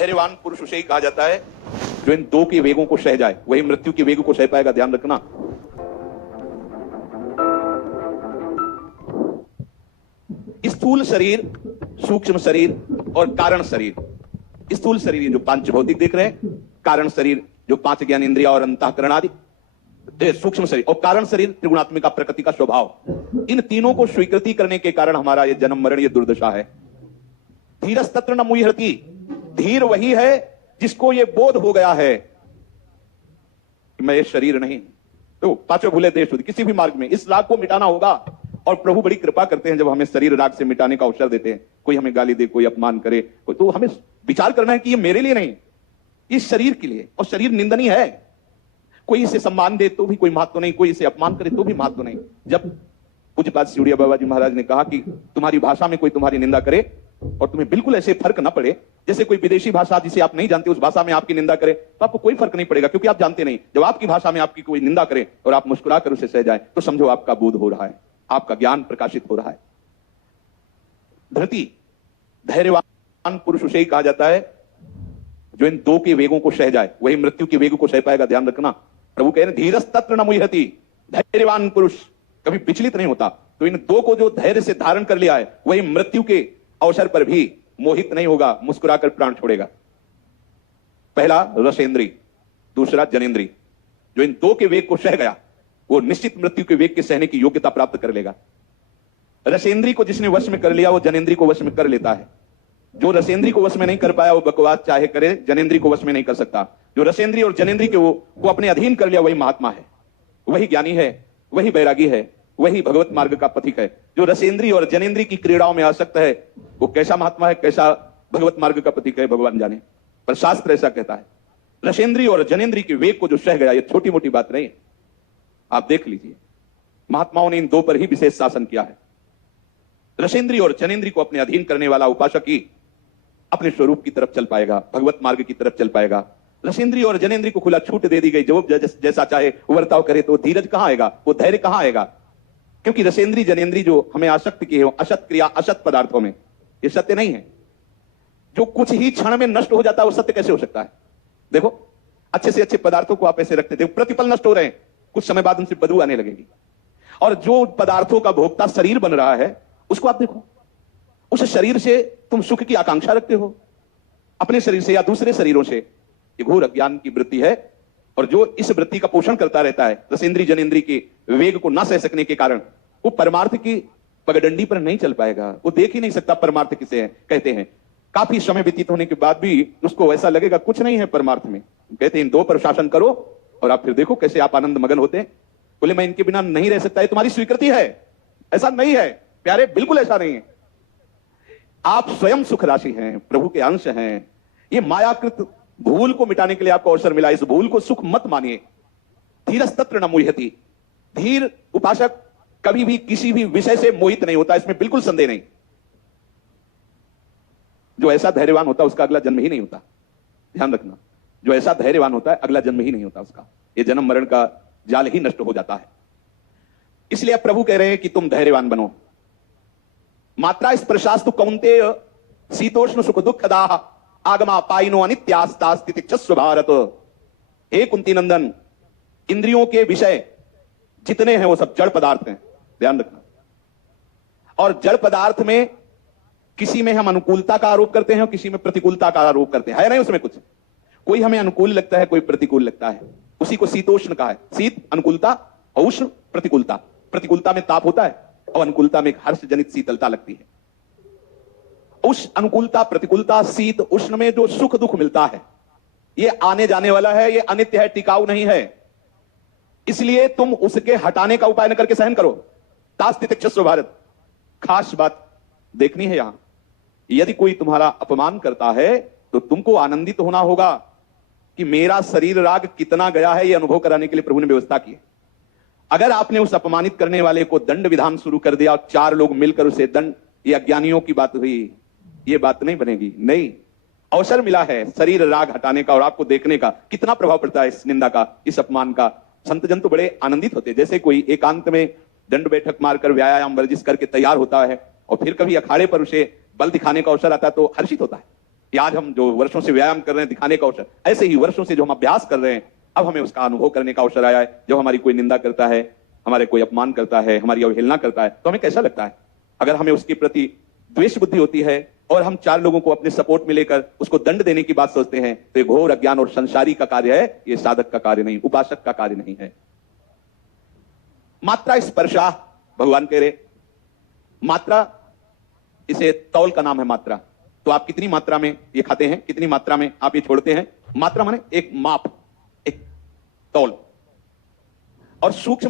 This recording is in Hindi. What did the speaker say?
धैर्यवान पुरुष उसे ही कहा जाता है जो इन दो के वेगों को सह जाए, वही मृत्यु के वेग को सह पाएगा। ध्यान रखना। स्थूल शरीर, सूक्ष्म शरीर और कारण शरीर। स्थूल शरीर ये जो पांच भौतिक देख रहे हैं, कारण शरीर जो पांच ज्ञान इंद्रिया और अंतःकरण आदि, सूक्ष्म शरीर, और कारण शरीर त्रिगुणात्मिका प्रकृति का स्वभाव। इन तीनों को स्वीकृति करने के कारण हमारा ये जन्म मरण ये दुर्दशा है। धीरस्तत्र न मुह्यति, धीर वही है जिसको ये बोध हो गया है कि मैं ये शरीर नहीं। तो पांचों भूले देश किसी भी मार्ग में इस राग को मिटाना होगा, और प्रभु बड़ी कृपा करते हैं जब हमें शरीर राग से मिटाने का अवसर देते हैं। कोई हमें गाली दे, कोई अपमान करे, तो हमें विचार करना है कि ये मेरे लिए नहीं, इस शरीर के लिए। और शरीर निंदनीय है। कोई इसे सम्मान दे तो भी कोई महत्व नहीं, कोई इसे अपमान करे तो भी महत्व नहीं। जब पूज्यपाद सिउड़िया बाबा जी महाराज ने कहा कि तुम्हारी भाषा में कोई तुम्हारी निंदा करे और तुम्हें बिल्कुल ऐसे फर्क ना पड़े जैसे कोई विदेशी भाषा जिसे आप नहीं जानते उस भाषा में आपकी निंदा करे, तो आपको कोई फर्क नहीं पड़ेगा, क्योंकि आप जानते नहीं। जब आपकी भाषा में आपकी कोई निंदा करे और आप मुस्कुरा कर उसे सह जाए, तो समझो आपका बोध हो रहा है, आपका ज्ञान प्रकाशित हो रहा है। धृति, धैर्यवान पुरुष उसे ही कहा जाता है जो इन दो के वेगों को सह जाए, वही मृत्यु के वेग को सह पाएगा। ध्यान रखना। प्रभु कह रहे धीरस्तत्र न मुह्यति, धैर्यवान पुरुष कभी विचलित नहीं होता। तो इन दो को जो धैर्य से धारण कर लिया है, वही मृत्यु के अवसर पर भी मोहित नहीं होगा, मुस्कुराकर प्राण छोड़ेगा। पहला रसेंद्री, दूसरा जनेंद्री। जो इन दो के वेग को सह गया वो निश्चित मृत्यु के वेग के सहने की योग्यता प्राप्त कर लेगा। रसेंद्री को जिसने वश में कर लिया वो जनेंद्री को वश में कर लेता है। जो रसेंद्री को वश में नहीं कर पाया वो बकवास चाहे करे, जनेंद्री को वश में नहीं कर सकता। जो रसेंद्री और जनेंद्री को अपने अधीन कर लिया वही महात्मा है, वही ज्ञानी है, वही बैरागी है, वही भगवत मार्ग का पथिक है। जो रसेंद्री और जनेंद्री की क्रीड़ाओं में आसक्त है वो कैसा महात्मा है, कैसा भगवत मार्ग का पथिक है, भगवान जाने। पर शास्त्र ऐसा कहता है। रसेंद्री और जनेंद्री के वेग को जो सह गया, ये छोटी मोटी बात नहीं है। आप देख लीजिए, महात्माओं ने इन दो पर ही विशेष शासन किया है। रसेंद्री और जनेंद्री को अपने अधीन करने वाला उपासक ही अपने स्वरूप की तरफ चल पाएगा, भगवत मार्ग की तरफ चल पाएगा। रसेंद्री और जनेंद्री को खुला छूट दे दी गई, जो जैसा चाहे वर्ताव करे, तो धीरज कहां आएगा, वो धैर्य कहां आएगा? क्योंकि रसेंद्री जनेंद्री जो हमें आसक्त किए हो असत क्रिया असत पदार्थों में, ये सत्य नहीं है। जो कुछ ही क्षण में नष्ट हो जाता है वो सत्य कैसे हो सकता है? देखो, अच्छे से अच्छे पदार्थों को आप ऐसे रखते, देखो प्रतिपल नष्ट हो रहे हैं, कुछ समय बाद उनसे बदबू आने लगेगी। और जो पदार्थों का भोक्ता शरीर बन रहा है उसको आप देखो, उस शरीर से तुम सुख की आकांक्षा रखते हो, अपने शरीर से या दूसरे शरीरों से। ये घोर अज्ञान की वृत्ति है, और जो इस वृत्ति का पोषण करता रहता है, रसेंद्री जनेंद्री के वेग को न सह सकने के कारण वो परमार्थ की पगडंडी पर नहीं चल पाएगा। वो देख ही नहीं सकता परमार्थ किसे है कहते हैं। काफी समय व्यतीत होने के बाद भी उसको ऐसा लगेगा कुछ नहीं है परमार्थ में। कहते हैं इन दो पर शासन करो और आप फिर देखो कैसे आप आनंद मगन होते हैं। बोले मैं इनके बिना नहीं रह सकता, ये तुम्हारी स्वीकृति है। ऐसा नहीं है प्यारे, बिल्कुल ऐसा नहीं है। आप स्वयं सुख राशि हैं, प्रभु के अंश हैं। ये मायाकृत भूल को मिटाने के लिए आपको अवसर मिला, इस भूल को सुख मत मानिए। धीरस्तत्र न मुह्यति, धीर उपासक कभी भी किसी भी विषय से मोहित नहीं होता, इसमें बिल्कुल संदेह नहीं। जो ऐसा धैर्यवान होता है उसका अगला जन्म ही नहीं होता। ध्यान रखना, जो ऐसा धैर्यवान होता है अगला जन्म ही नहीं होता उसका। ये जन्म मरण का जाल ही नष्ट हो जाता है। इसलिए प्रभु कह रहे हैं कि तुम धैर्यवान बनो। मात्रा स्पर्शास्तु कौन्तेय शीतोष्ण सुख दुखदाः आगमा पाइनो अनित्यास्तास्तितिक्षस्व भारत। हे कुंती नंदन, इंद्रियों के विषय जितने हैं वो सब जड़ पदार्थ हैं। ध्यान रखना। और जड़ पदार्थ में किसी में हम अनुकूलता का आरोप करते हैं और किसी में प्रतिकूलता का आरोप करते हैं, है नहीं उसमें कुछ। कोई हमें अनुकूल लगता है, कोई प्रतिकूल लगता है। उसी को शीतोष्ण कहा है। शीत अनुकूलता, उष्ण प्रतिकूलता। प्रतिकूलता में ताप होता है और अनुकूलता में हर्ष जनित शीतलता लगती है। उस अनुकूलता प्रतिकूलता शीत उष्ण में जो सुख दुख मिलता है ये आने जाने वाला है, ये अनित्य है, टिकाऊ नहीं है। इसलिए तुम उसके हटाने का उपाय न करके सहन करो। तास्तितिक्षस्व भारत। खास बात देखनी है यहां, यदि कोई तुम्हारा अपमान करता है तो तुमको आनंदित होना होगा कि मेरा शरीर राग कितना गया है, यह अनुभव कराने के लिए प्रभु ने व्यवस्था की है। अगर आपने उस अपमानित करने वाले को दंड विधान शुरू कर दिया और चार लोग मिलकर उसे दंड, ये अज्ञानियों की बात हुई, ये बात नहीं बनेगी। नहीं, अवसर मिला है शरीर राग हटाने का और आपको देखने का कितना प्रभाव पड़ता है इस निंदा का, इस अपमान का। संतजन तो बड़े आनंदित होते, जैसे कोई एकांत में दंड बैठक मारकर व्यायाम वर्जिश करके तैयार होता है और फिर कभी अखाड़े पर उसे बल दिखाने का अवसर आता है तो हर्षित होता है। कि आज हम जो वर्षों से व्यायाम कर रहे हैं दिखाने का अवसर, ऐसे ही वर्षों से जो हम अभ्यास कर रहे हैं अब हमें उसका अनुभव करने का अवसर आया है। जब हमारी कोई निंदा करता है, हमारे कोई अपमान करता है, हमारी अवहेलना करता है, तो हमें कैसा लगता है? अगर हमें उसके प्रति द्वेष बुद्धि होती है और हम चार लोगों को अपने सपोर्ट में लेकर उसको दंड देने की बात सोचते हैं, तो ये घोर अज्ञान और संसारी का कार्य है, ये साधक का कार्य नहीं, उपासक का कार्य नहीं है। मात्रा स्पर्शा भगवान कह रहे, मात्रा, इसे तौल का नाम है मात्रा। तो आप कितनी मात्रा में ये खाते हैं, कितनी मात्रा में आप ये छोड़ते हैं? मात्रा माने एक माप, एक तौल। और सूक्ष्म